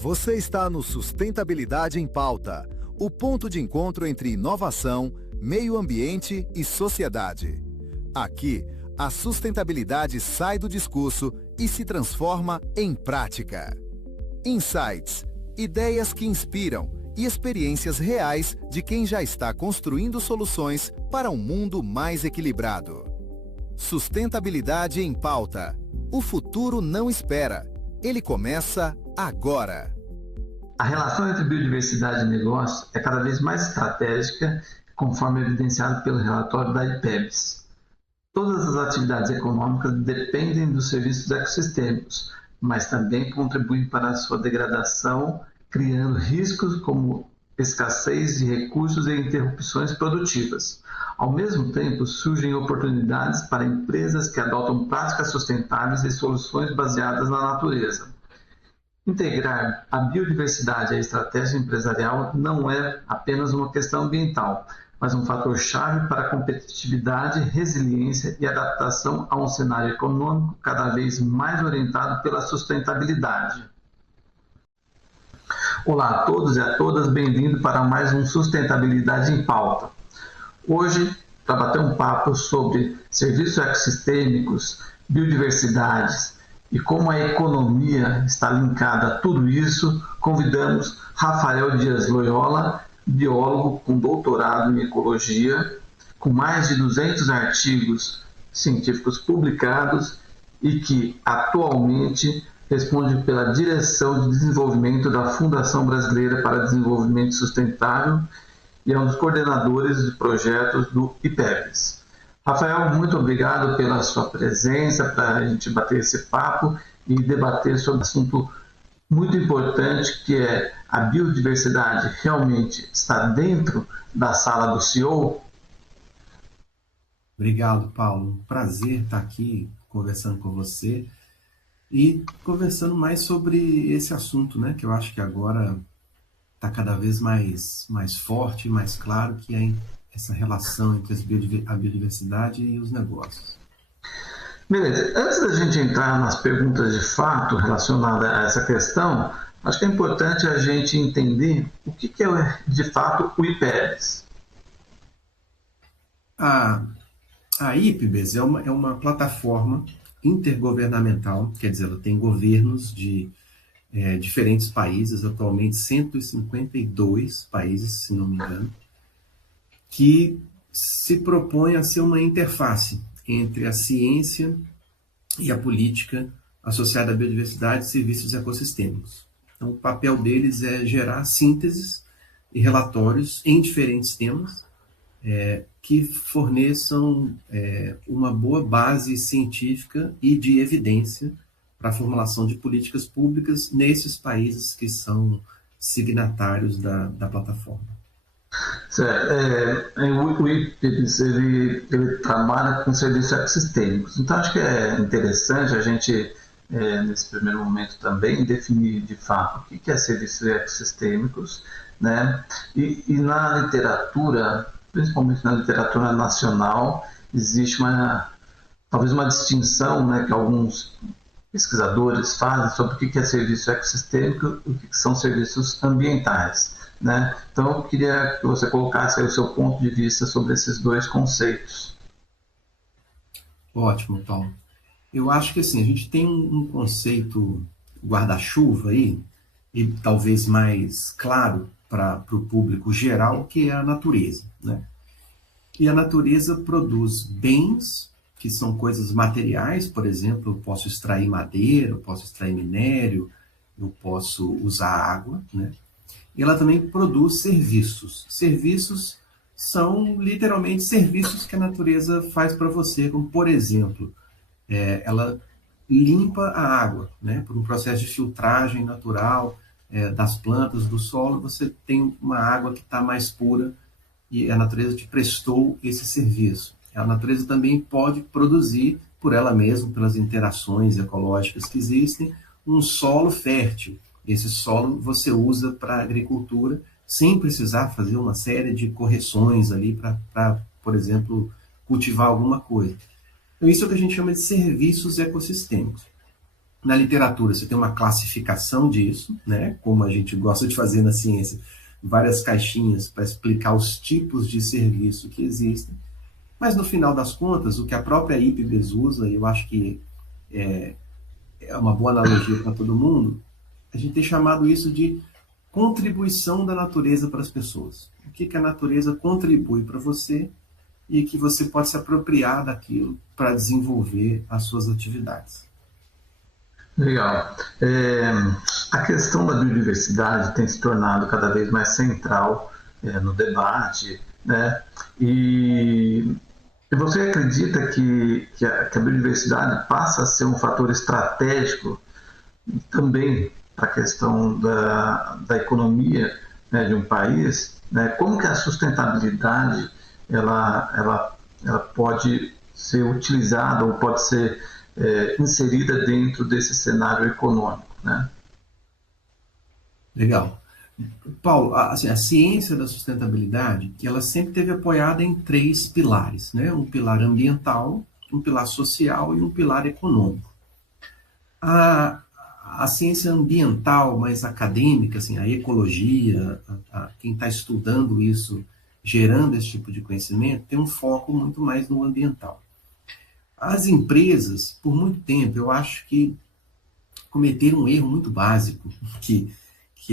Você está no Sustentabilidade em Pauta, o ponto de encontro entre inovação, meio ambiente e sociedade. Aqui, a sustentabilidade sai do discurso e se transforma em prática. Insights, ideias que inspiram e experiências reais de quem já está construindo soluções para um mundo mais equilibrado. Sustentabilidade em Pauta. O futuro não espera. Ele começa agora. A relação entre biodiversidade e negócio é cada vez mais estratégica, conforme evidenciado pelo relatório da IPEBS. Todas as atividades econômicas dependem dos serviços ecossistêmicos, mas também contribuem para a sua degradação, criando riscos como escassez de recursos e interrupções produtivas. Ao mesmo tempo, surgem oportunidades para empresas que adotam práticas sustentáveis e soluções baseadas na natureza. Integrar a biodiversidade à estratégia empresarial não é apenas uma questão ambiental, mas um fator-chave para a competitividade, resiliência e adaptação a um cenário econômico cada vez mais orientado pela sustentabilidade. Olá a todos e a todas, bem-vindo para mais um Sustentabilidade em Pauta. Hoje, para bater um papo sobre serviços ecossistêmicos, biodiversidades e como a economia está linkada a tudo isso, convidamos Rafael Dias Loyola, biólogo com doutorado em ecologia, com mais de 200 artigos científicos publicados e que atualmente responde pela Direção de Desenvolvimento da Fundação Brasileira para Desenvolvimento Sustentável e é um dos coordenadores de projetos do IPEBS. Rafael, muito obrigado pela sua presença, para a gente bater esse papo e debater sobre um assunto muito importante, que é a biodiversidade realmente está dentro da sala do CEO? Obrigado, Paulo. Um prazer estar aqui conversando com você e conversando mais sobre esse assunto, né, que eu acho que agora está cada vez mais forte, mais claro, que é essa relação entre a biodiversidade e os negócios. Beleza. Antes da gente entrar nas perguntas de fato relacionadas a essa questão, acho que é importante a gente entender o que é de fato o IPEBS. A IPBES é uma plataforma intergovernamental, quer dizer, ela tem governos de diferentes países, atualmente 152 países, se não me engano, que se propõe a ser uma interface entre a ciência e a política associada à biodiversidade e serviços ecossistêmicos. Então, o papel deles é gerar sínteses e relatórios em diferentes temas que forneçam uma boa base científica e de evidência para a formulação de políticas públicas nesses países que são signatários da plataforma. Certo. O IPBES ele trabalha com serviços ecossistêmicos. Então, acho que é interessante a gente, nesse primeiro momento também, definir de fato o que é serviços ecossistêmicos, né? E na literatura, principalmente na literatura nacional, existe talvez uma distinção, né, que alguns pesquisadores fazem sobre o que é serviço ecossistêmico e o que são serviços ambientais, né? Então, eu queria que você colocasse aí o seu ponto de vista sobre esses dois conceitos. Ótimo, Paulo. Eu acho que assim, a gente tem um conceito guarda-chuva aí, e talvez mais claro para o público geral, que é a natureza, né? E a natureza produz bens, que são coisas materiais, por exemplo, eu posso extrair madeira, eu posso extrair minério, eu posso usar água, né? E ela também produz serviços. Serviços são literalmente serviços que a natureza faz para você, como, por exemplo, ela limpa a água, né? Por um processo de filtragem natural das plantas, do solo, você tem uma água que está mais pura e a natureza te prestou esse serviço. A natureza também pode produzir, por ela mesma, pelas interações ecológicas que existem, um solo fértil. Esse solo você usa para a agricultura, sem precisar fazer uma série de correções ali para, por exemplo, cultivar alguma coisa. Então, isso é o que a gente chama de serviços ecossistêmicos. Na literatura, você tem uma classificação disso, né? Como a gente gosta de fazer na ciência, várias caixinhas para explicar os tipos de serviço que existem. Mas, no final das contas, o que a própria IPBES usa, e eu acho que é uma boa analogia para todo mundo, a gente tem chamado isso de contribuição da natureza para as pessoas. O que a natureza contribui para você e que você pode se apropriar daquilo para desenvolver as suas atividades. Legal. A questão da biodiversidade tem se tornado cada vez mais central no debate, né? E você acredita que a biodiversidade passa a ser um fator estratégico também para a questão da economia, né, de um país, né? Como que a sustentabilidade ela pode ser utilizada ou pode ser inserida dentro desse cenário econômico, né? Legal. Paulo, assim, a ciência da sustentabilidade, ela sempre teve apoiada em 3 pilares, né? Um pilar ambiental, um pilar social e um pilar econômico. A ciência ambiental mais acadêmica, assim, a ecologia, quem está estudando isso, gerando esse tipo de conhecimento, tem um foco muito mais no ambiental. As empresas, por muito tempo, eu acho que cometeram um erro muito básico, que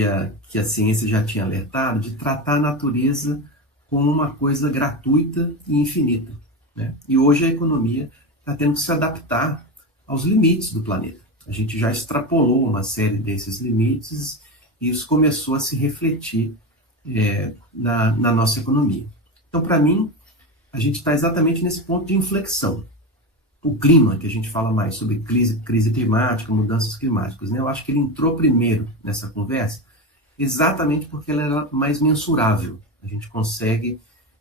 a ciência já tinha alertado, de tratar a natureza como uma coisa gratuita e infinita, né? E hoje a economia está tendo que se adaptar aos limites do planeta. A gente já extrapolou uma série desses limites e isso começou a se refletir na nossa economia. Então, para mim, a gente está exatamente nesse ponto de inflexão. O clima, que a gente fala mais sobre crise climática, mudanças climáticas, né? Eu acho que ele entrou primeiro nessa conversa exatamente porque ela era mais mensurável. A gente consegue,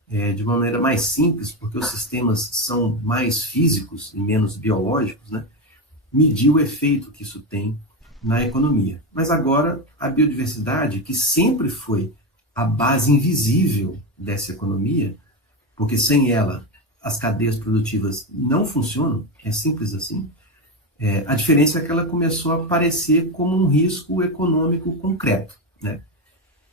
de uma maneira mais simples, porque os sistemas são mais físicos e menos biológicos, né? Medir o efeito que isso tem na economia. Mas agora, a biodiversidade, que sempre foi a base invisível dessa economia, porque sem ela as cadeias produtivas não funcionam, é simples assim. A diferença é que ela começou a aparecer como um risco econômico concreto, né?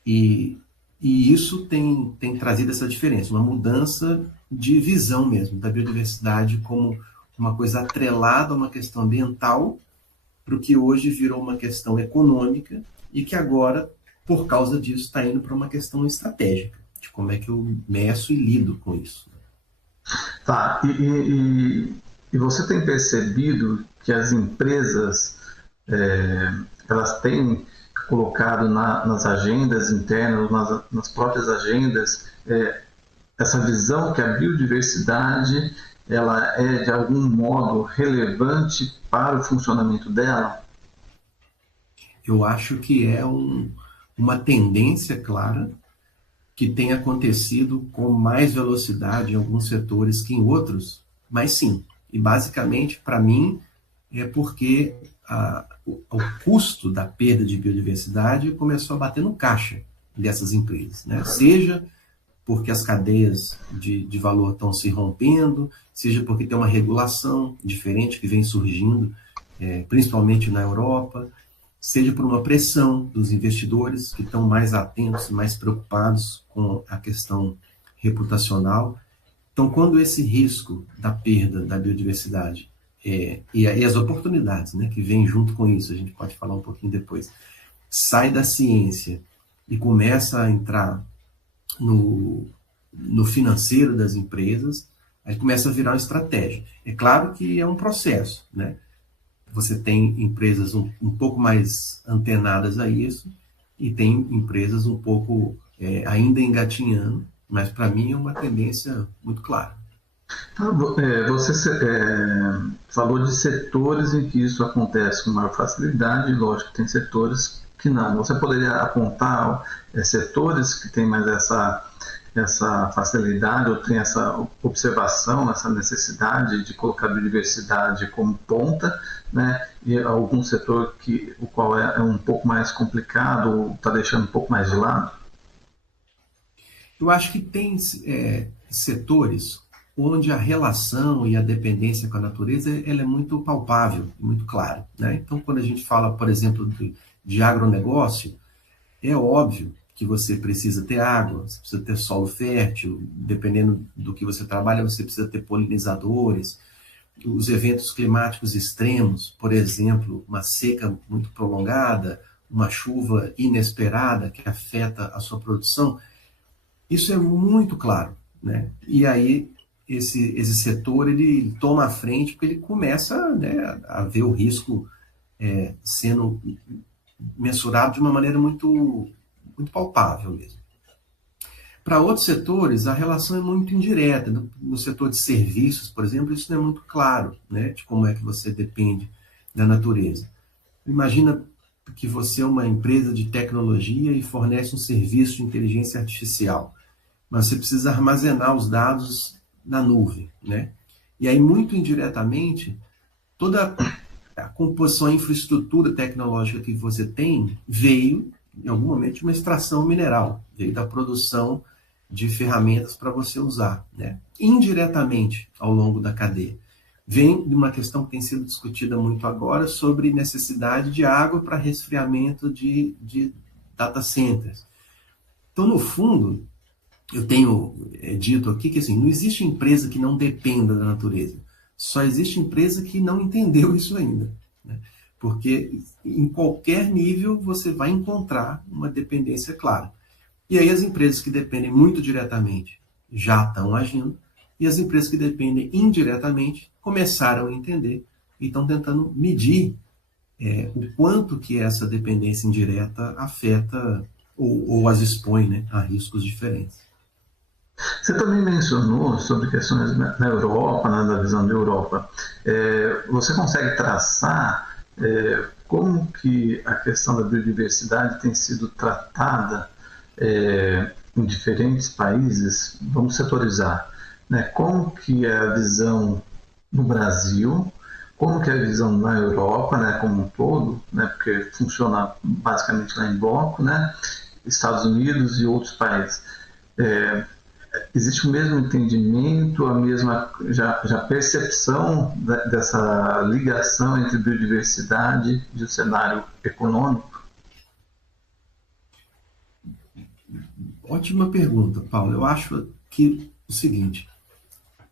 E isso tem trazido essa diferença, uma mudança de visão mesmo da biodiversidade como uma coisa atrelada a uma questão ambiental, para o que hoje virou uma questão econômica e que agora, por causa disso, está indo para uma questão estratégica, de como é que eu meço e lido com isso. Tá, e você tem percebido que as empresas elas têm colocado nas agendas internas, nas próprias agendas, essa visão que a biodiversidade ela é de algum modo relevante para o funcionamento dela? Eu acho que é uma tendência clara que tem acontecido com mais velocidade em alguns setores que em outros, mas sim. E basicamente, para mim, é porque o custo da perda de biodiversidade começou a bater no caixa dessas empresas, né? Seja porque as cadeias de valor estão se rompendo, seja porque tem uma regulação diferente que vem surgindo, principalmente na Europa, seja por uma pressão dos investidores que estão mais atentos e mais preocupados com a questão reputacional. Então, quando esse risco da perda da biodiversidade e as oportunidades, né, que vêm junto com isso, a gente pode falar um pouquinho depois, sai da ciência e começa a entrar no financeiro das empresas, aí começa a virar uma estratégia. É claro que é um processo, né? Você tem empresas um pouco mais antenadas a isso e tem empresas um pouco ainda engatinhando, mas para mim é uma tendência muito clara. Você falou de setores em que isso acontece com maior facilidade, lógico que tem setores que não. Você poderia apontar setores que têm mais essa facilidade ou tem essa observação, essa necessidade de colocar a biodiversidade como ponta, né? E algum setor o qual é um pouco mais complicado ou está deixando um pouco mais de lado? Eu acho que tem setores onde a relação e a dependência com a natureza ela é muito palpável, muito clara, né? Então, quando a gente fala, por exemplo, de agronegócio, é óbvio que você precisa ter água, você precisa ter solo fértil, dependendo do que você trabalha, você precisa ter polinizadores, os eventos climáticos extremos, por exemplo, uma seca muito prolongada, uma chuva inesperada que afeta a sua produção, isso é muito claro, né? E aí esse setor ele toma a frente porque ele começa, né, a ver o risco sendo mensurado de uma maneira muito palpável mesmo. Para outros setores, a relação é muito indireta. No setor de serviços, por exemplo, isso não é muito claro, né, de como é que você depende da natureza. Imagina que você é uma empresa de tecnologia e fornece um serviço de inteligência artificial, mas você precisa armazenar os dados na nuvem, né? E aí, muito indiretamente, toda a composição, a infraestrutura tecnológica que você tem veio, em algum momento, de uma extração mineral, veio da produção de ferramentas para você usar, né? Indiretamente, ao longo da cadeia. Vem de uma questão que tem sido discutida muito agora sobre necessidade de água para resfriamento de data centers. Então, no fundo, eu tenho dito aqui que assim, não existe empresa que não dependa da natureza. Só existe empresa que não entendeu isso ainda, né? Porque em qualquer nível você vai encontrar uma dependência clara. E aí as empresas que dependem muito diretamente já estão agindo, e as empresas que dependem indiretamente começaram a entender e estão tentando medir o quanto que essa dependência indireta afeta ou as expõe, né, a riscos diferentes. Você também mencionou sobre questões na Europa, na visão da Europa. Você consegue traçar como que a questão da biodiversidade tem sido tratada em diferentes países? Vamos setorizar, né? Como que é a visão no Brasil, como que é a visão na Europa, né, como um todo, né, porque funciona basicamente lá em bloco, né, Estados Unidos e outros países. Existe o mesmo entendimento, a mesma já percepção dessa ligação entre biodiversidade e o cenário econômico? Ótima pergunta, Paulo. Eu acho que o seguinte,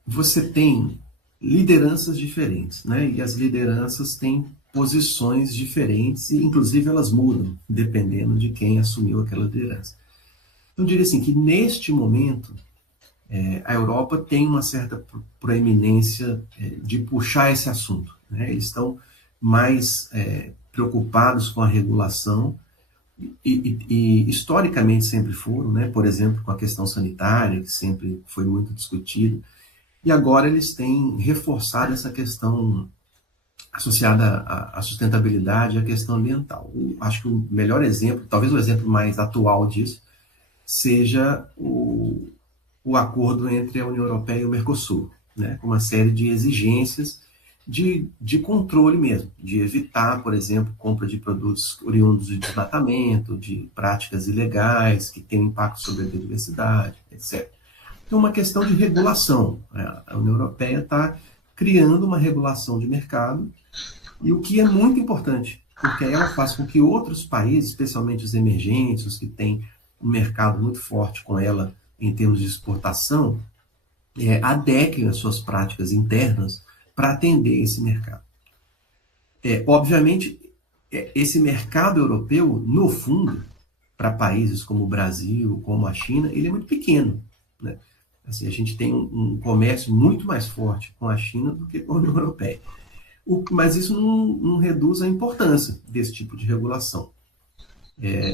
você tem lideranças diferentes, né? E as lideranças têm posições diferentes e, inclusive, elas mudam, dependendo de quem assumiu aquela liderança. Então, eu diria assim, que neste momento, a Europa tem uma certa proeminência de puxar esse assunto, né? Eles estão mais preocupados com a regulação e historicamente sempre foram, né? Por exemplo, com a questão sanitária, que sempre foi muito discutido, e agora eles têm reforçado essa questão associada à sustentabilidade e à questão ambiental. Acho que o melhor exemplo, talvez o exemplo mais atual disso, seja o acordo entre a União Europeia e o Mercosul, né, com uma série de exigências de controle mesmo, de evitar, por exemplo, compra de produtos oriundos de desmatamento, de práticas ilegais que têm impacto sobre a biodiversidade, etc. Então, uma questão de regulação. A União Europeia está criando uma regulação de mercado, e o que é muito importante, porque ela faz com que outros países, especialmente os emergentes, os que têm um mercado muito forte com ela em termos de exportação, adequem as suas práticas internas para atender esse mercado. Obviamente, esse mercado europeu, no fundo, para países como o Brasil, como a China, ele é muito pequeno, né? Assim, a gente tem um comércio muito mais forte com a China do que com a União Europeia. Mas isso não reduz a importância desse tipo de regulação.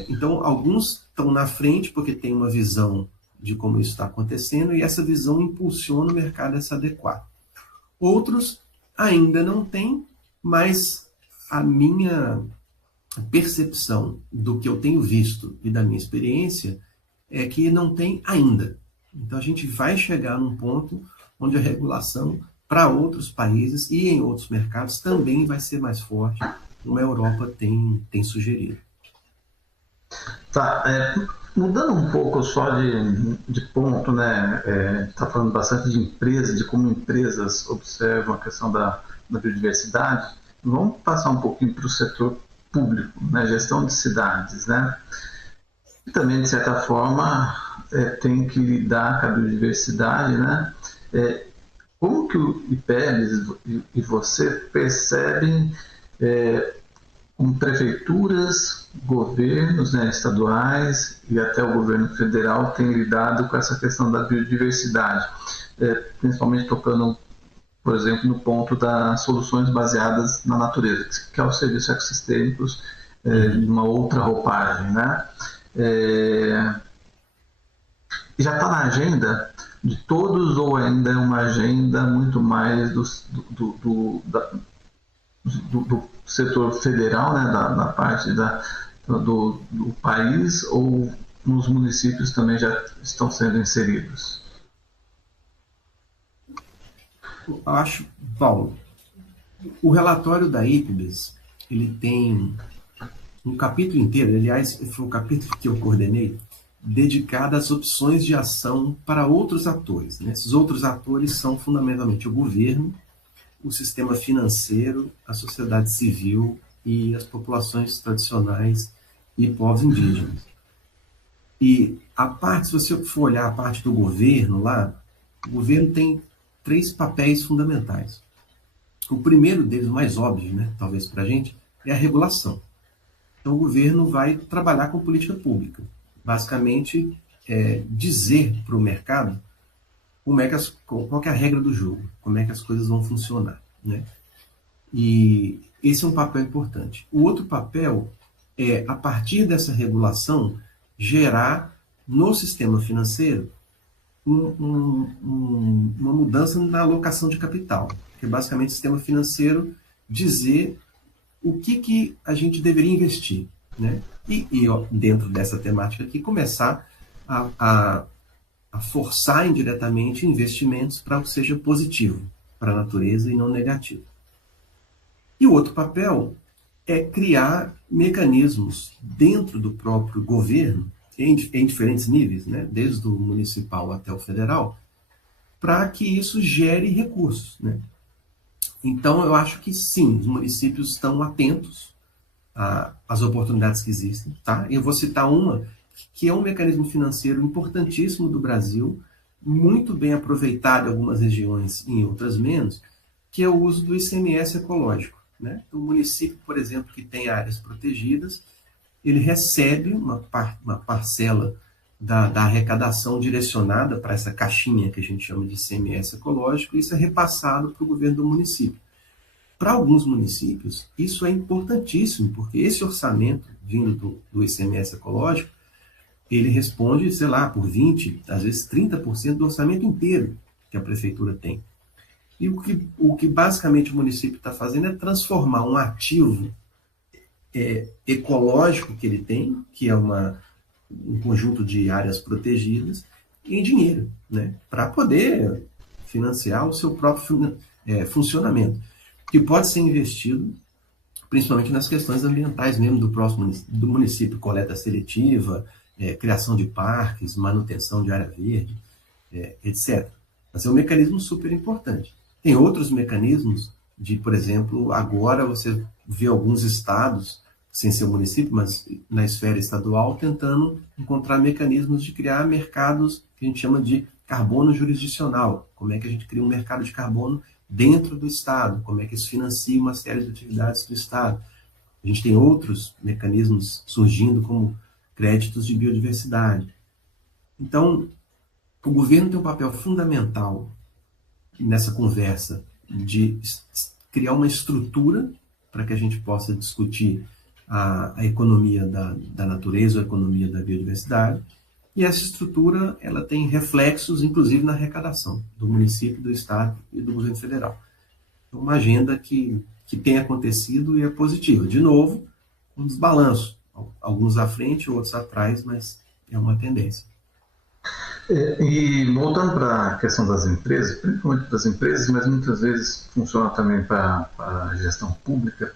Então, alguns estão na frente porque têm uma visão de como isso está acontecendo e essa visão impulsiona o mercado a se adequar. Outros ainda não têm, mas a minha percepção do que eu tenho visto e da minha experiência é que não tem ainda. Então, a gente vai chegar num ponto onde a regulação para outros países e em outros mercados também vai ser mais forte, como a Europa tem sugerido. Tá, Mudando um pouco só de ponto, né? Está falando bastante de empresas, de como empresas observam a questão da biodiversidade. Vamos passar um pouquinho para o setor público, né? Gestão de cidades, né? E também, de certa forma, tem que lidar com a biodiversidade, né? Como que o IPEBS e você percebem como prefeituras, governos, né, estaduais e até o governo federal têm lidado com essa questão da biodiversidade, principalmente tocando, por exemplo, no ponto das soluções baseadas na natureza, que é o serviço ecossistêmicos de uma outra roupagem, né? Já está na agenda de todos ou ainda é uma agenda muito mais do setor federal, né, da parte do país, ou nos municípios também já estão sendo inseridos? Eu acho, Paulo, o relatório da IPBES, ele tem um capítulo inteiro, aliás, foi um capítulo que eu coordenei, dedicado às opções de ação para outros atores, né? Esses outros atores são fundamentalmente o governo, o sistema financeiro, a sociedade civil e as populações tradicionais e povos indígenas. E a parte, se você for olhar a parte do governo lá, o governo tem 3 papéis fundamentais. O primeiro deles, o mais óbvio, né, talvez para a gente, é a regulação. Então o governo vai trabalhar com política pública. Basicamente, dizer para o mercado qual que é a regra do jogo, como é que as coisas vão funcionar, né? E esse é um papel importante. O outro papel é, a partir dessa regulação, gerar no sistema financeiro uma mudança na alocação de capital, que é basicamente o sistema financeiro dizer o que a gente deveria investir, né? E dentro dessa temática aqui, começar a forçar indiretamente investimentos para que seja positivo para a natureza e não negativo. E o outro papel é criar mecanismos dentro do próprio governo, em diferentes níveis, né, desde o municipal até o federal, para que isso gere recursos, né? Então, eu acho que sim, os municípios estão atentos às oportunidades que existem, tá? Eu vou citar uma que é um mecanismo financeiro importantíssimo do Brasil, muito bem aproveitado em algumas regiões e em outras menos, que é o uso do ICMS ecológico, né? O município, por exemplo, que tem áreas protegidas, ele recebe uma parcela da arrecadação direcionada para essa caixinha que a gente chama de ICMS ecológico, e isso é repassado para o governo do município. Para alguns municípios, isso é importantíssimo, porque esse orçamento vindo do ICMS ecológico, ele responde, sei lá, por 20%, às vezes 30% do orçamento inteiro que a prefeitura tem. E o que basicamente o município está fazendo é transformar um ativo ecológico que ele tem, que é um conjunto de áreas protegidas, em dinheiro, né, para poder financiar o seu próprio funcionamento, que pode ser investido principalmente nas questões ambientais mesmo do município, coleta seletiva, criação de parques, manutenção de área verde, etc. Mas é um mecanismo super importante. Tem outros mecanismos por exemplo, agora você vê alguns estados, sem ser o município, mas na esfera estadual, tentando encontrar mecanismos de criar mercados que a gente chama de carbono jurisdicional. Como é que a gente cria um mercado de carbono dentro do estado? Como é que isso financia uma série de atividades do estado? A gente tem outros mecanismos surgindo, como créditos de biodiversidade. Então, o governo tem um papel fundamental nessa conversa de criar uma estrutura para que a gente possa discutir a economia da natureza, a economia da biodiversidade, e essa estrutura ela tem reflexos, inclusive, na arrecadação do município, do estado e do governo federal. É uma agenda que tem acontecido e é positiva. De novo, um desbalanço, alguns à frente, outros atrás, mas é uma tendência. E voltando para a questão das empresas, principalmente das empresas, mas muitas vezes funciona também para a gestão pública,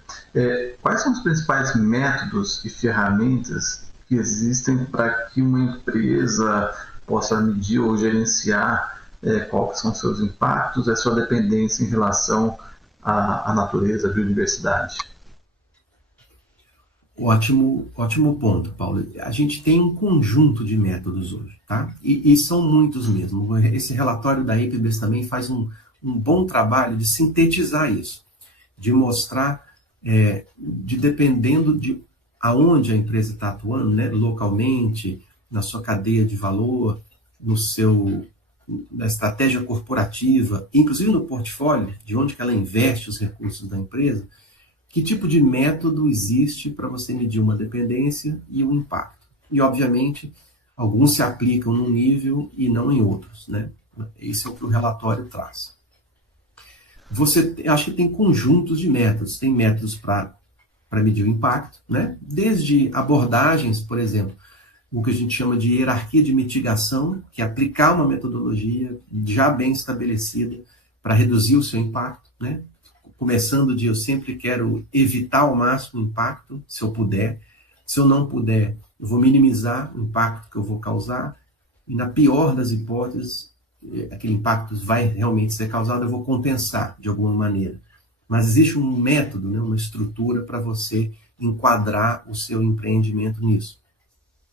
quais são os principais métodos e ferramentas que existem para que uma empresa possa medir ou gerenciar quais são seus impactos e sua dependência em relação à natureza, à biodiversidade? Ótimo ponto, Paulo. A gente tem um conjunto de métodos hoje, tá? E são muitos mesmo. Esse relatório da IPBES também faz um bom trabalho de sintetizar isso, de mostrar, dependendo de aonde a empresa está atuando, né, localmente, na sua cadeia de valor, na estratégia corporativa, inclusive no portfólio, de onde que ela investe os recursos da empresa, que tipo de método existe para você medir uma dependência e o impacto. E, obviamente, alguns se aplicam num nível e não em outros, né? Esse é o que o relatório traz. Acho que tem conjuntos de métodos. Tem métodos para medir o impacto, né? Desde abordagens, por exemplo, o que a gente chama de hierarquia de mitigação, que é aplicar uma metodologia já bem estabelecida para reduzir o seu impacto, né? Começando de eu sempre quero evitar ao máximo o impacto, se eu puder. Se eu não puder, eu vou minimizar o impacto que eu vou causar. E na pior das hipóteses, aquele impacto vai realmente ser causado, eu vou compensar de alguma maneira. Mas existe um método, né, uma estrutura para você enquadrar o seu empreendimento nisso.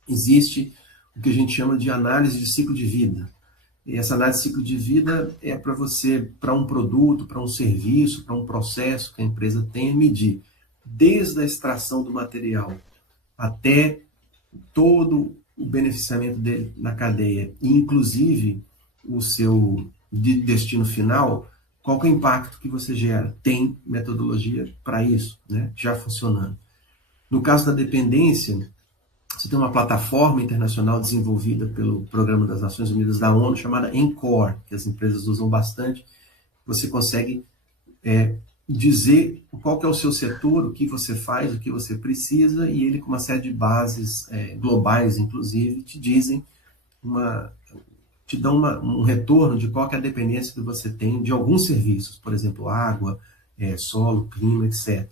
Existe o que a gente chama de análise de ciclo de vida. E essa análise de ciclo de vida é para você, para um produto, para um serviço, para um processo que a empresa tenha, medir desde a extração do material até todo o beneficiamento dele na cadeia, e inclusive o seu destino final, qual que é o impacto que você gera. Tem metodologia para isso, né, já funcionando. No caso da dependência, você tem uma plataforma internacional desenvolvida pelo Programa das Nações Unidas da ONU, chamada ENCORE, que as empresas usam bastante. Você consegue dizer qual que é o seu setor, o que você faz, o que você precisa, e ele, com uma série de bases globais, inclusive, te dão um retorno de qual que é a dependência que você tem de alguns serviços, por exemplo, água, solo, clima, etc.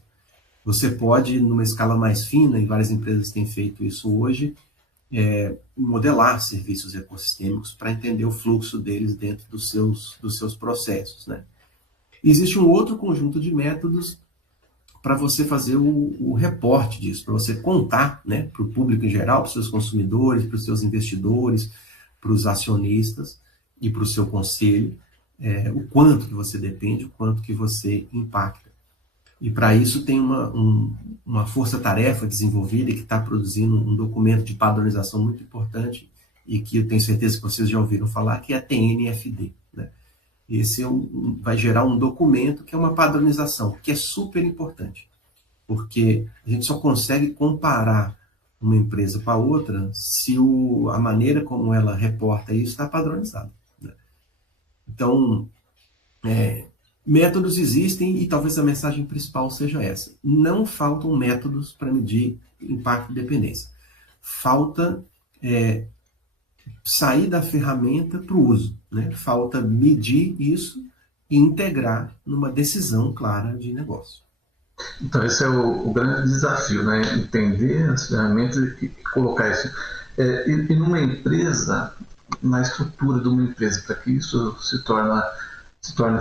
Você pode, numa escala mais fina, e várias empresas têm feito isso hoje, modelar serviços ecossistêmicos para entender o fluxo deles dentro dos seus processos, né? Existe um outro conjunto de métodos para você fazer o reporte disso, para você contar, né, para o público em geral, para os seus consumidores, para os seus investidores, para os acionistas e para o seu conselho, o quanto que você depende, o quanto que você impacta. E para isso tem uma força-tarefa desenvolvida que está produzindo um documento de padronização muito importante e que eu tenho certeza que vocês já ouviram falar, que é a TNFD, né? Esse vai gerar um documento que é uma padronização, que é super importante, porque a gente só consegue comparar uma empresa com a outra se a maneira como ela reporta isso está padronizada, né? Então, métodos existem e talvez a mensagem principal seja essa. Não faltam métodos para medir impacto e dependência. Falta sair da ferramenta para o uso, né? Falta medir isso e integrar numa decisão clara de negócio. Então esse é o grande desafio, né? Entender as ferramentas e colocar isso. E numa empresa, na estrutura de uma empresa, para que isso se torne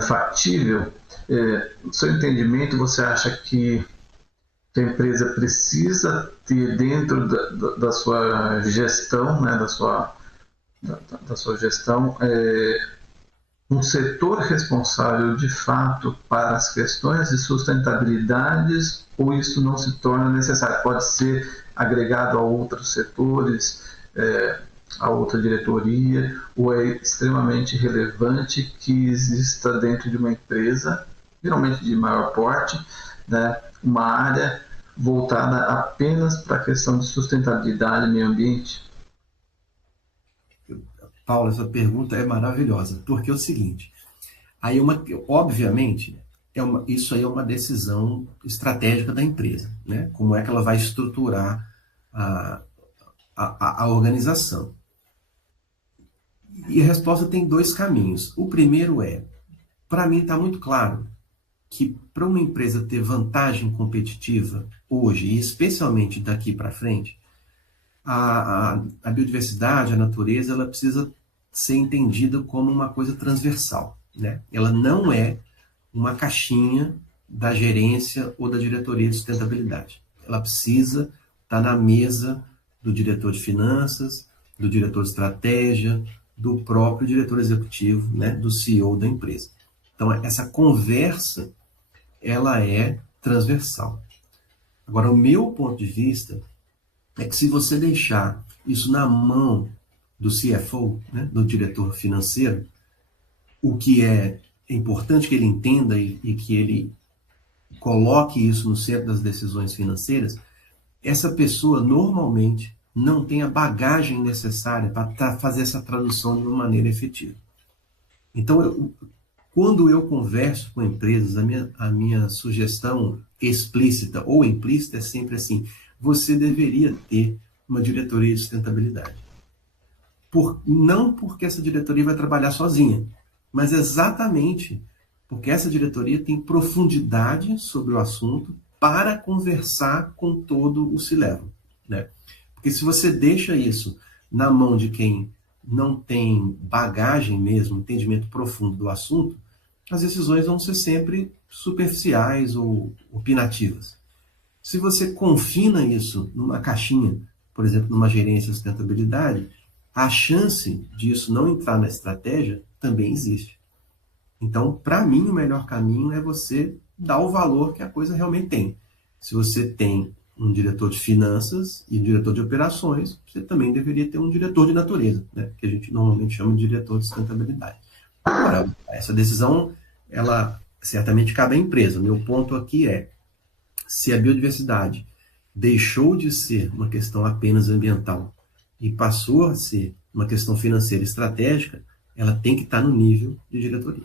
factível, no seu entendimento, você acha que a empresa precisa ter dentro da sua gestão, né, da sua gestão, um setor responsável de fato para as questões de sustentabilidade, ou isso não se torna necessário? Pode ser agregado a outros setores, a outra diretoria, ou é extremamente relevante que exista dentro de uma empresa, geralmente de maior porte, né, uma área voltada apenas para a questão de sustentabilidade e meio ambiente? Paulo, essa pergunta é maravilhosa, porque é o seguinte, obviamente, isso aí é uma decisão estratégica da empresa, né? Como é que ela vai estruturar a organização. E a resposta tem dois caminhos. O primeiro para mim está muito claro que para uma empresa ter vantagem competitiva hoje, e especialmente daqui para frente, A biodiversidade, a natureza, ela precisa ser entendida como uma coisa transversal, né? Ela não é uma caixinha da gerência ou da diretoria de sustentabilidade. Ela precisa estar na mesa do diretor de finanças, do diretor de estratégia, do próprio diretor executivo, né, do CEO da empresa. Então, essa conversa, ela é transversal. Agora, o meu ponto de vista é que se você deixar isso na mão do CFO, né, do diretor financeiro, o que é importante que ele entenda e que ele coloque isso no centro das decisões financeiras, essa pessoa normalmente não tem a bagagem necessária para fazer essa tradução de uma maneira efetiva. Então, quando eu converso com empresas, a minha sugestão explícita ou implícita é sempre assim: você deveria ter uma diretoria de sustentabilidade. Não porque essa diretoria vai trabalhar sozinha, mas exatamente porque essa diretoria tem profundidade sobre o assunto para conversar com todo o C-level, né? Porque se você deixa isso na mão de quem não tem bagagem mesmo, entendimento profundo do assunto, as decisões vão ser sempre superficiais ou opinativas. Se você confina isso numa caixinha, por exemplo, numa gerência de sustentabilidade, a chance disso não entrar na estratégia também existe. Então, para mim, o melhor caminho é você dar o valor que a coisa realmente tem. Se você tem um diretor de finanças e um diretor de operações, você também deveria ter um diretor de natureza, né? Que a gente normalmente chama de diretor de sustentabilidade. Agora, essa decisão, ela certamente cabe à empresa. Meu ponto aqui é, se a biodiversidade deixou de ser uma questão apenas ambiental e passou a ser uma questão financeira estratégica, ela tem que estar no nível de diretoria.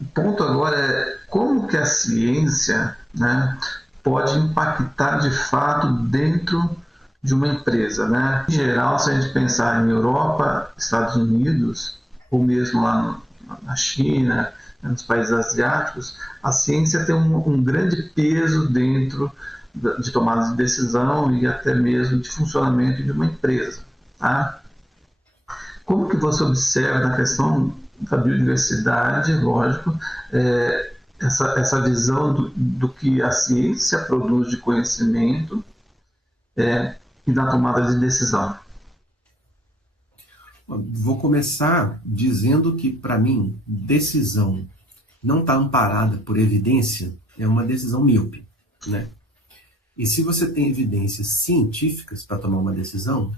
O ponto agora é como que a ciência, né, pode impactar de fato dentro de uma empresa, né? Em geral, se a gente pensar em Europa, Estados Unidos, ou mesmo lá na China, nos países asiáticos, a ciência tem um grande peso dentro de tomadas de decisão e até mesmo de funcionamento de uma empresa, tá? Como que você observa na questão da biodiversidade, lógico, essa visão do que a ciência produz de conhecimento e da tomada de decisão? Vou começar dizendo que, para mim, decisão não está amparada por evidência é uma decisão míope, né? E se você tem evidências científicas para tomar uma decisão,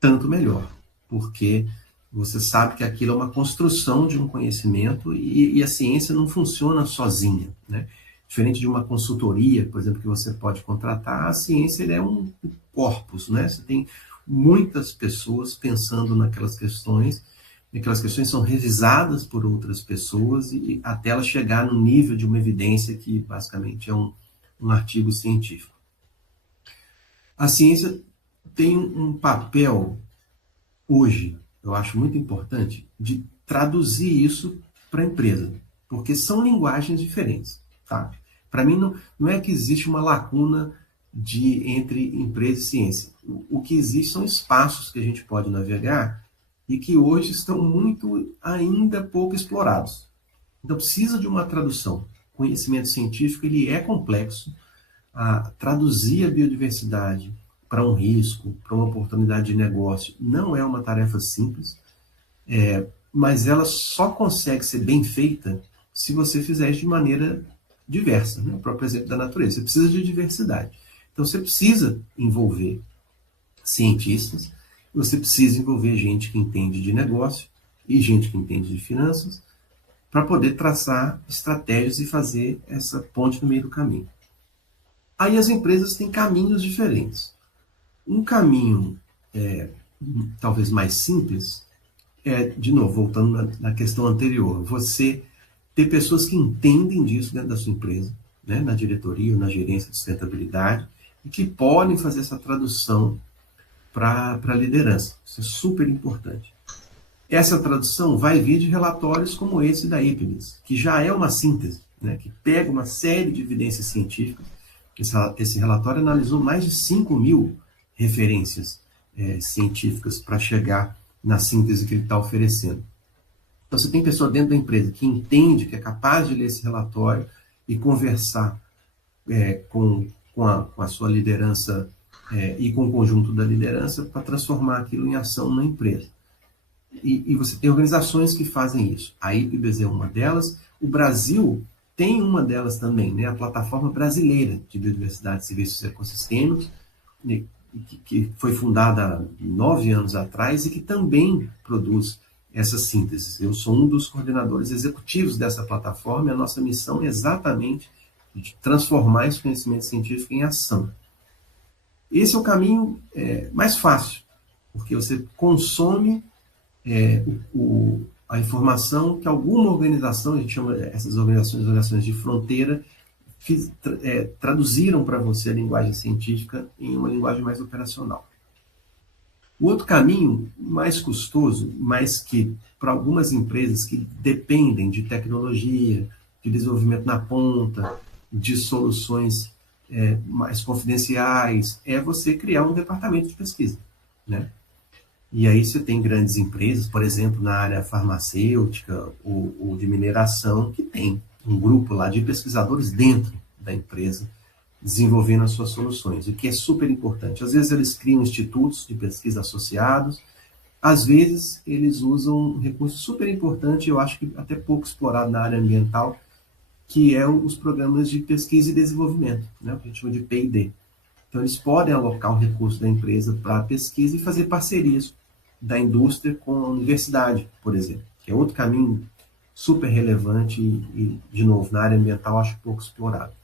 tanto melhor, porque você sabe que aquilo é uma construção de um conhecimento e a ciência não funciona sozinha, né? Diferente de uma consultoria, por exemplo, que você pode contratar, a ciência é um corpus, né? Você tem muitas pessoas pensando naquelas questões, e aquelas questões são revisadas por outras pessoas e até ela chegar no nível de uma evidência que basicamente é um artigo científico. A ciência tem um papel hoje, eu acho muito importante, de traduzir isso para a empresa, porque são linguagens diferentes, tá? Para mim, não é que existe uma lacuna entre empresa e ciência. O que existe são espaços que a gente pode navegar e que hoje estão muito ainda pouco explorados. Então, precisa de uma tradução. O conhecimento científico ele é complexo. Traduzir a biodiversidade para um risco, para uma oportunidade de negócio, não é uma tarefa simples, mas ela só consegue ser bem feita se você fizer isso de maneira diversa, né? O próprio exemplo da natureza. Você precisa de diversidade. Então, você precisa envolver cientistas, você precisa envolver gente que entende de negócio e gente que entende de finanças para poder traçar estratégias e fazer essa ponte no meio do caminho. Aí as empresas têm caminhos diferentes. Um caminho talvez mais simples de novo, voltando na questão anterior, você ter pessoas que entendem disso dentro da sua empresa, né, na diretoria ou na gerência de sustentabilidade, e que podem fazer essa tradução para a liderança. Isso é super importante. Essa tradução vai vir de relatórios como esse da IPBES, que já é uma síntese, né, que pega uma série de evidências científicas. Esse relatório analisou mais de 5.000 referências científicas para chegar na síntese que ele está oferecendo. Então, você tem pessoa dentro da empresa que entende, que é capaz de ler esse relatório e conversar com a sua liderança e com o conjunto da liderança para transformar aquilo em ação na empresa. E você tem organizações que fazem isso. A IPBZ é uma delas. O Brasil tem uma delas também, né? A Plataforma Brasileira de Biodiversidade e Serviços Ecossistêmicos, que foi fundada há 9 anos atrás e que também produz essas sínteses. Eu sou um dos coordenadores executivos dessa plataforma e a nossa missão é exatamente de transformar esse conhecimento científico em ação. Esse é o caminho mais fácil, porque você consome a informação que alguma organização, a gente chama essas organizações de fronteira, traduziram para você a linguagem científica em uma linguagem mais operacional. O outro caminho, mais custoso, mas que para algumas empresas que dependem de tecnologia, de desenvolvimento na ponta, de soluções mais confidenciais, é você criar um departamento de pesquisa, né? E aí você tem grandes empresas, por exemplo, na área farmacêutica ou de mineração, que tem um grupo lá de pesquisadores dentro da empresa desenvolvendo as suas soluções, o que é super importante. Às vezes eles criam institutos de pesquisa associados, às vezes eles usam um recurso super importante, eu acho que até pouco explorado na área ambiental, que é os programas de pesquisa e desenvolvimento, né, o que a gente chama de P&D. Então eles podem alocar o recurso da empresa para a pesquisa e fazer parcerias da indústria com a universidade, por exemplo, que é outro caminho super relevante e de novo, na área ambiental acho pouco explorado.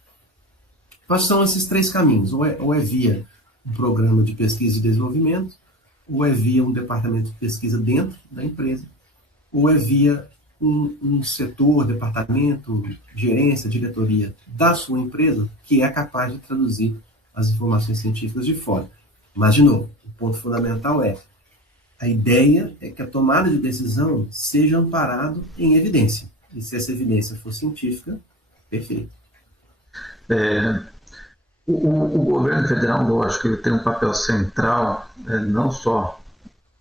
Então são esses 3 caminhos, ou é via um programa de pesquisa e desenvolvimento, ou é via um departamento de pesquisa dentro da empresa, ou é via um setor, departamento, gerência, diretoria da sua empresa que é capaz de traduzir as informações científicas de fora. Mas, de novo, o ponto fundamental a ideia é que a tomada de decisão seja amparado em evidência. E se essa evidência for científica, perfeito. O governo federal, lógico, que ele tem um papel central, não só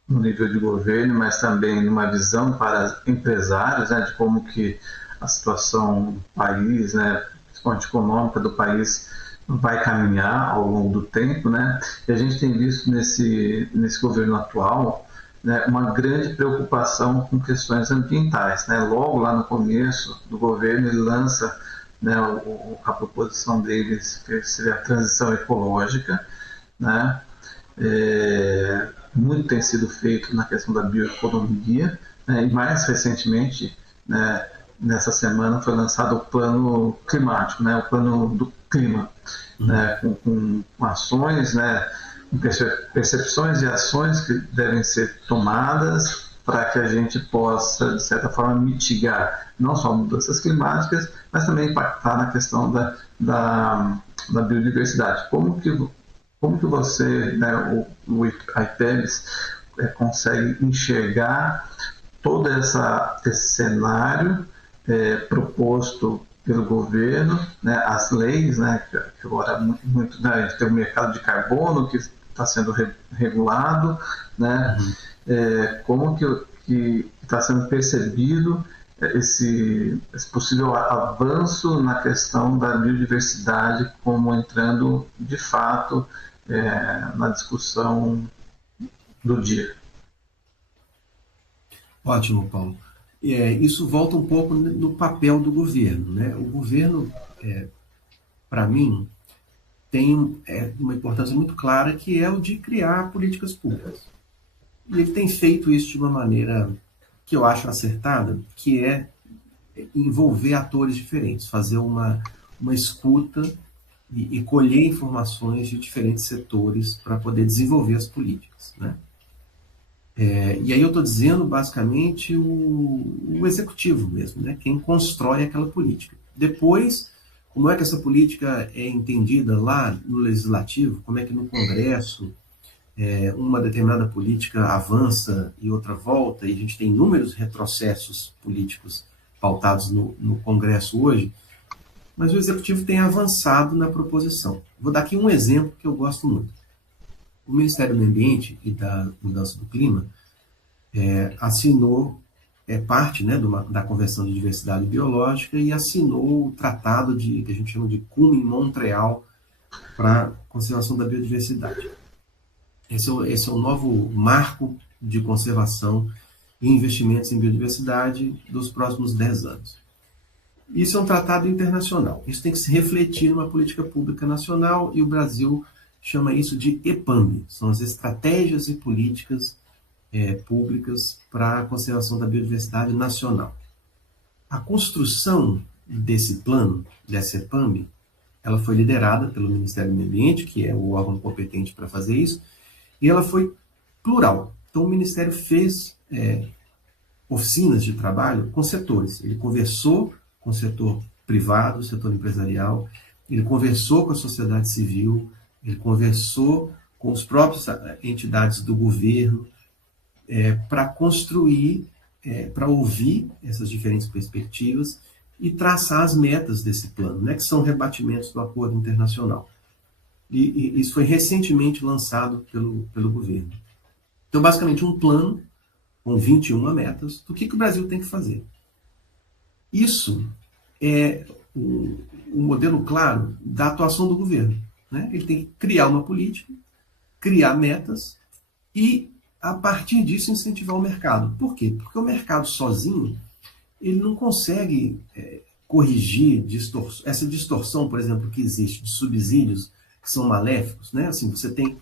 no nível de governo, mas também numa visão para empresários, né, de como que a situação do país, né, principalmente econômica do país, vai caminhar ao longo do tempo, né? E a gente tem visto nesse governo atual, né, uma grande preocupação com questões ambientais, né? Logo lá no começo do governo ele lança, né, a proposição deles, que seria a transição ecológica, né? Muito tem sido feito na questão da bioeconomia, né? E mais recentemente, né, nessa semana foi lançado o plano climático, né, o plano do clima, né, com ações, né, com percepções e ações que devem ser tomadas para que a gente possa, de certa forma, mitigar não só mudanças climáticas, mas também impactar na questão da biodiversidade. Como que você, né, o IPBES, consegue enxergar todo esse cenário proposto pelo governo, né, as leis, né, que agora muito, né, a gente tem o mercado de carbono que está sendo regulado, né, como que está sendo percebido esse possível avanço na questão da biodiversidade como entrando de fato na discussão do dia. Ótimo, Paulo. Isso volta um pouco no papel do governo, né? O governo, para mim, tem uma importância muito clara, que é o de criar políticas públicas. E ele tem feito isso de uma maneira que eu acho acertada, que é envolver atores diferentes, fazer uma escuta e colher informações de diferentes setores para poder desenvolver as políticas, né? E aí eu estou dizendo basicamente o executivo mesmo, né? Quem constrói aquela política. Depois, como é que essa política é entendida lá no legislativo, como é que no Congresso uma determinada política avança e outra volta, e a gente tem inúmeros retrocessos políticos pautados no Congresso hoje, mas o executivo tem avançado na proposição. Vou dar aqui um exemplo que eu gosto muito. O Ministério do Meio Ambiente e da Mudança do Clima assinou parte, né, da Convenção de Diversidade Biológica e assinou o tratado que a gente chama de Kunming-Montreal para a conservação da biodiversidade. Esse é o novo marco de conservação e investimentos em biodiversidade dos próximos 10 anos. Isso é um tratado internacional. Isso tem que se refletir numa política pública nacional e o Brasil chama isso de EPAMB. São as estratégias e políticas públicas para a conservação da biodiversidade nacional. A construção desse plano, dessa EPAMB, ela foi liderada pelo Ministério do Meio Ambiente, que é o órgão competente para fazer isso, e ela foi plural. Então, o Ministério fez oficinas de trabalho com setores. Ele conversou com o setor privado, o setor empresarial, ele conversou com a sociedade civil, ele conversou com as próprias entidades do governo, para construir, para ouvir essas diferentes perspectivas e traçar as metas desse plano, né, que são rebatimentos do acordo internacional. E isso foi recentemente lançado pelo governo. Então, basicamente, um plano com 21 metas do que o Brasil tem que fazer. Isso é um modelo claro da atuação do governo, né? Ele tem que criar uma política, criar metas e, a partir disso, incentivar o mercado. Por quê? Porque o mercado sozinho ele não consegue corrigir essa distorção, por exemplo, que existe de subsídios que são maléficos, né? Assim, você tem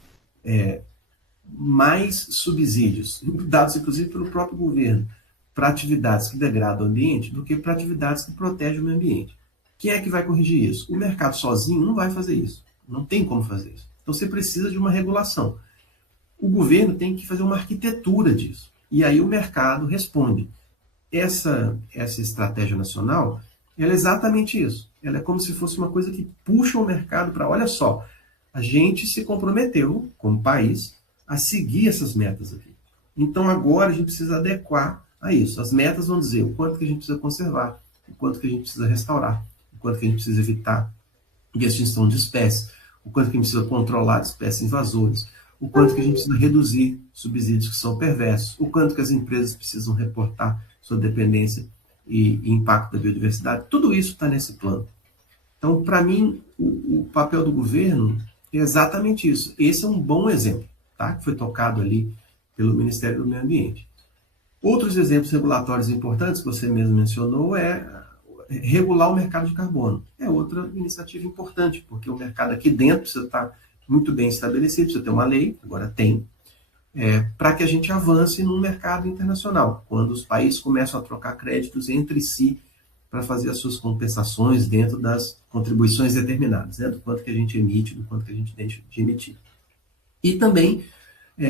mais subsídios, dados inclusive pelo próprio governo, para atividades que degradam o ambiente do que para atividades que protegem o meio ambiente. Quem é que vai corrigir isso? O mercado sozinho não vai fazer isso. Não tem como fazer isso. Então você precisa de uma regulação. O governo tem que fazer uma arquitetura disso. E aí o mercado responde. Essa estratégia nacional, ela é exatamente isso. Ela é como se fosse uma coisa que puxa o mercado para, olha só, a gente se comprometeu, como país, a seguir essas metas aqui. Então agora a gente precisa adequar a isso. As metas vão dizer o quanto que a gente precisa conservar, o quanto que a gente precisa restaurar, o quanto que a gente precisa evitar de extinção de espécies, o quanto que a gente precisa controlar espécies invasoras, o quanto que a gente precisa reduzir subsídios que são perversos, o quanto que as empresas precisam reportar sua dependência e impacto da biodiversidade. Tudo isso está nesse plano. Então, para mim, o papel do governo é exatamente isso. Esse é um bom exemplo, tá? Que foi tocado ali pelo Ministério do Meio Ambiente. Outros exemplos regulatórios importantes que você mesmo mencionou regular o mercado de carbono. É outra iniciativa importante, porque o mercado aqui dentro precisa estar muito bem estabelecido, precisa ter uma lei, agora tem, para que a gente avance no mercado internacional, quando os países começam a trocar créditos entre si para fazer as suas compensações dentro das contribuições determinadas, né, do quanto que a gente emite, do quanto que a gente deixa de emitir. E também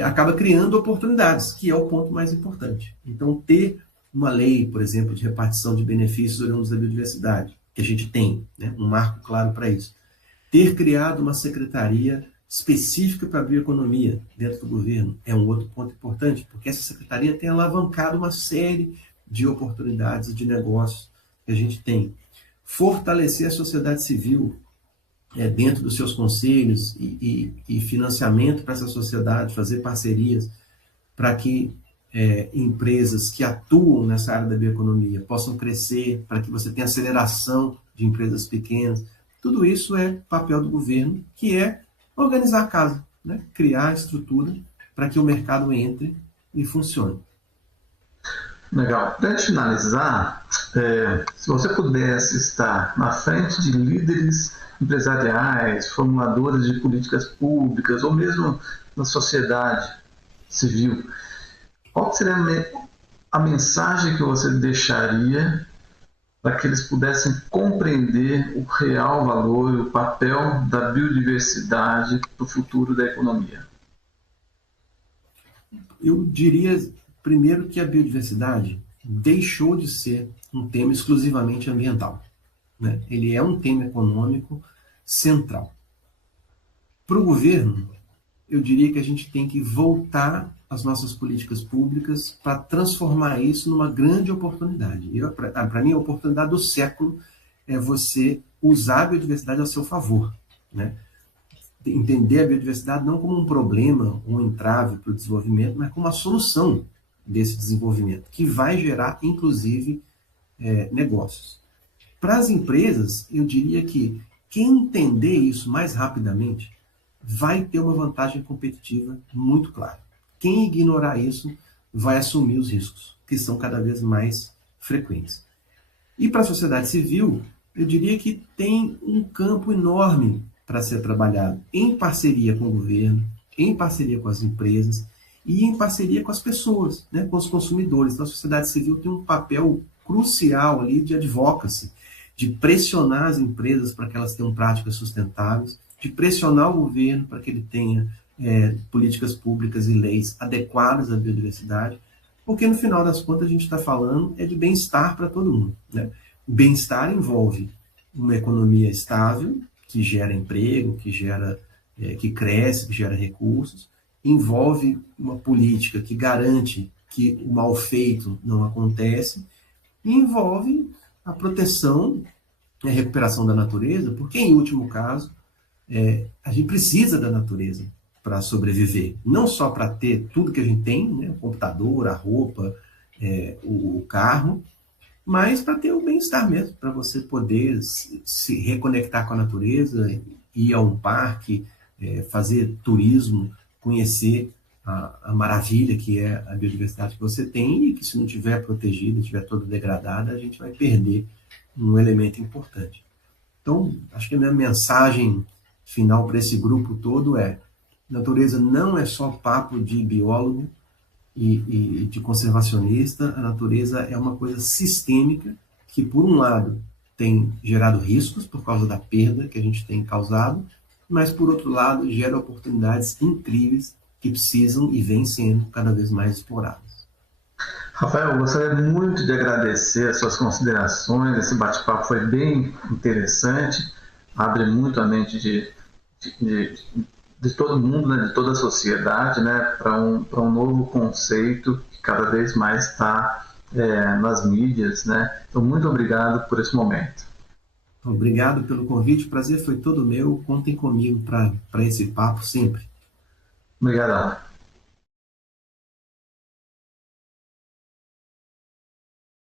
acaba criando oportunidades, que é o ponto mais importante. Então, ter uma lei, por exemplo, de repartição de benefícios oriundos da biodiversidade, que a gente tem, né, um marco claro para isso. Ter criado uma secretaria específica para a bioeconomia dentro do governo é um outro ponto importante, porque essa secretaria tem alavancado uma série de oportunidades e de negócios que a gente tem. Fortalecer a sociedade civil dentro dos seus conselhos e financiamento para essa sociedade, fazer parcerias para que empresas que atuam nessa área da bioeconomia possam crescer, para que você tenha aceleração de empresas pequenas. Tudo isso é papel do governo, que é organizar a casa, né? Criar a estrutura para que o mercado entre e funcione. Legal. Para finalizar, se você pudesse estar na frente de líderes empresariais, formuladores de políticas públicas, ou mesmo na sociedade civil, qual seria a mensagem que você deixaria para que eles pudessem compreender o real valor e o papel da biodiversidade para o futuro da economia? Eu diria, primeiro, que a biodiversidade deixou de ser um tema exclusivamente ambiental, né? Ele é um tema econômico central. Para o governo, eu diria que a gente tem que voltar às nossas políticas públicas para transformar isso numa grande oportunidade. Para mim, a oportunidade do século é você usar a biodiversidade a seu favor, né? entender a biodiversidade não como um problema ou um entrave para o desenvolvimento, mas como a solução desse desenvolvimento, que vai gerar, inclusive, negócios. Para as empresas, eu diria que quem entender isso mais rapidamente vai ter uma vantagem competitiva muito clara. Quem ignorar isso vai assumir os riscos, que são cada vez mais frequentes. E para a sociedade civil, eu diria que tem um campo enorme para ser trabalhado em parceria com o governo, em parceria com as empresas e em parceria com as pessoas, né, com os consumidores. Então, a sociedade civil tem um papel crucial ali de advocacy, de pressionar as empresas para que elas tenham práticas sustentáveis, de pressionar o governo para que ele tenha políticas públicas e leis adequadas à biodiversidade, porque no final das contas a gente está falando de bem-estar para todo mundo, né? O bem-estar envolve uma economia estável, que gera emprego, que cresce, que gera recursos, envolve uma política que garante que o mal feito não acontece, e envolve a proteção e a recuperação da natureza, porque, em último caso, a gente precisa da natureza para sobreviver. Não só para ter tudo que a gente tem, né, o computador, a roupa, o carro, mas para ter o bem-estar mesmo, para você poder se reconectar com a natureza, ir a um parque, fazer turismo, conhecer a maravilha que é a biodiversidade que você tem e que, se não tiver protegida, estiver toda degradada, a gente vai perder um elemento importante. Então, acho que a minha mensagem final para esse grupo todo natureza não é só papo de biólogo e de conservacionista. A natureza é uma coisa sistêmica que, por um lado, tem gerado riscos por causa da perda que a gente tem causado, mas, por outro lado, gera oportunidades incríveis que precisam e vêm sendo cada vez mais exploradas. Rafael, eu gostaria muito de agradecer as suas considerações. Esse bate-papo foi bem interessante, abre muito a mente de todo mundo, né, de toda a sociedade, né, para um novo conceito que cada vez mais está nas mídias, né? Então, muito obrigado por esse momento. Obrigado pelo convite, o prazer foi todo meu. Contem comigo para esse papo sempre. Obrigado.